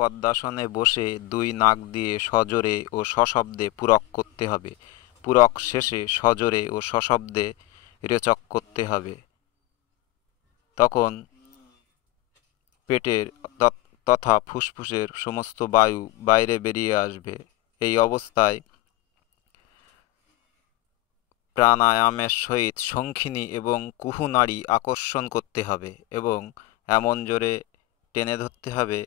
পদ্মাসনে বসে দুই নাক দিয়ে সজোরে ও সশব্দে পূরক করতে হবে। পূরক শেষে সজোরে ও সশব্দে রেচক করতে হবে। তখন পেটের তথা ফুসফুসের সমস্ত বায়ু বাইরে বেরিয়ে আসবে। এই অবস্থায় প্রাণায়ামের সহিত শঙ্খিনী এবং কুহু নাড়ি আকর্ষণ করতে হবে এবং এমন জোরে টেনে ধরতে হবে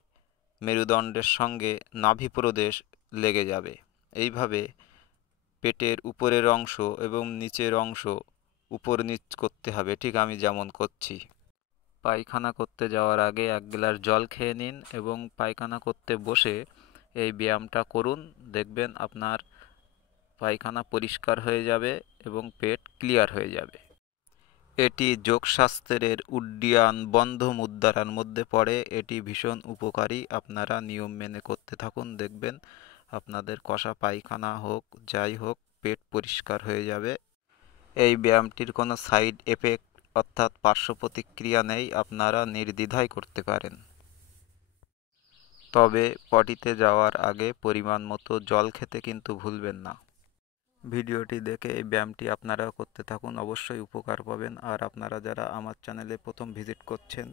মেরুদণ্ডের সঙ্গে নাভি প্রদেশ লেগে যাবে। এইভাবে পেটের উপরের অংশ এবং নিচের অংশ উপর নিচ করতে হবে, ঠিক আমি যেমন করছি। পায়খানা করতে যাওয়ার আগে 1 গ্লাস জল খেয়ে নিন এবং পায়খানা করতে বসে এই ব্যায়ামটা করুন। দেখবেন আপনার পায়খানা পরিষ্কার হয়ে যাবে এবং পেট ক্লিয়ার হয়ে যাবে। এটি যোগশাস্ত্রের উড্ডীয়ান বন্ধ মুদ্রার মধ্যে পড়ে। এটি ভীষণ উপকারী। আপনারা নিয়ম মেনে করতে থাকুন, দেখবেন আপনাদের কষা পায়খানা হোক যাই হোক পেট পরিষ্কার হয়ে যাবে। এই ব্যায়ামটির কোনো সাইড এফেক্ট অর্থাৎ পার্শ্ব প্রতিক্রিয়া নেই, আপনারা নির্দ্বিধায় করতে পারেন। তবে পটিতে যাওয়ার আগে পরিমাণ মতো জল খেতে কিন্তু ভুলবেন না। ভিডিওটি দেখে এই ব্যায়ামটি আপনারা করতে থাকুন, অবশ্যই উপকার পাবেন। আর আপনারা যারা আমার চ্যানেলে প্রথম ভিজিট করছেন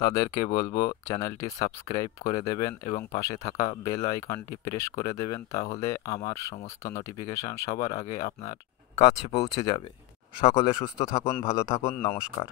তাদেরকে বলবো চ্যানেলটি সাবস্ক্রাইব করে দেবেন এবং পাশে থাকা বেল আইকনটি প্রেস করে দেবেন, তাহলে আমার সমস্ত নোটিফিকেশান সবার আগে আপনার কাছে পৌঁছে যাবে। সকলে সুস্থ থাকুন, ভালো থাকুন, নমস্কার।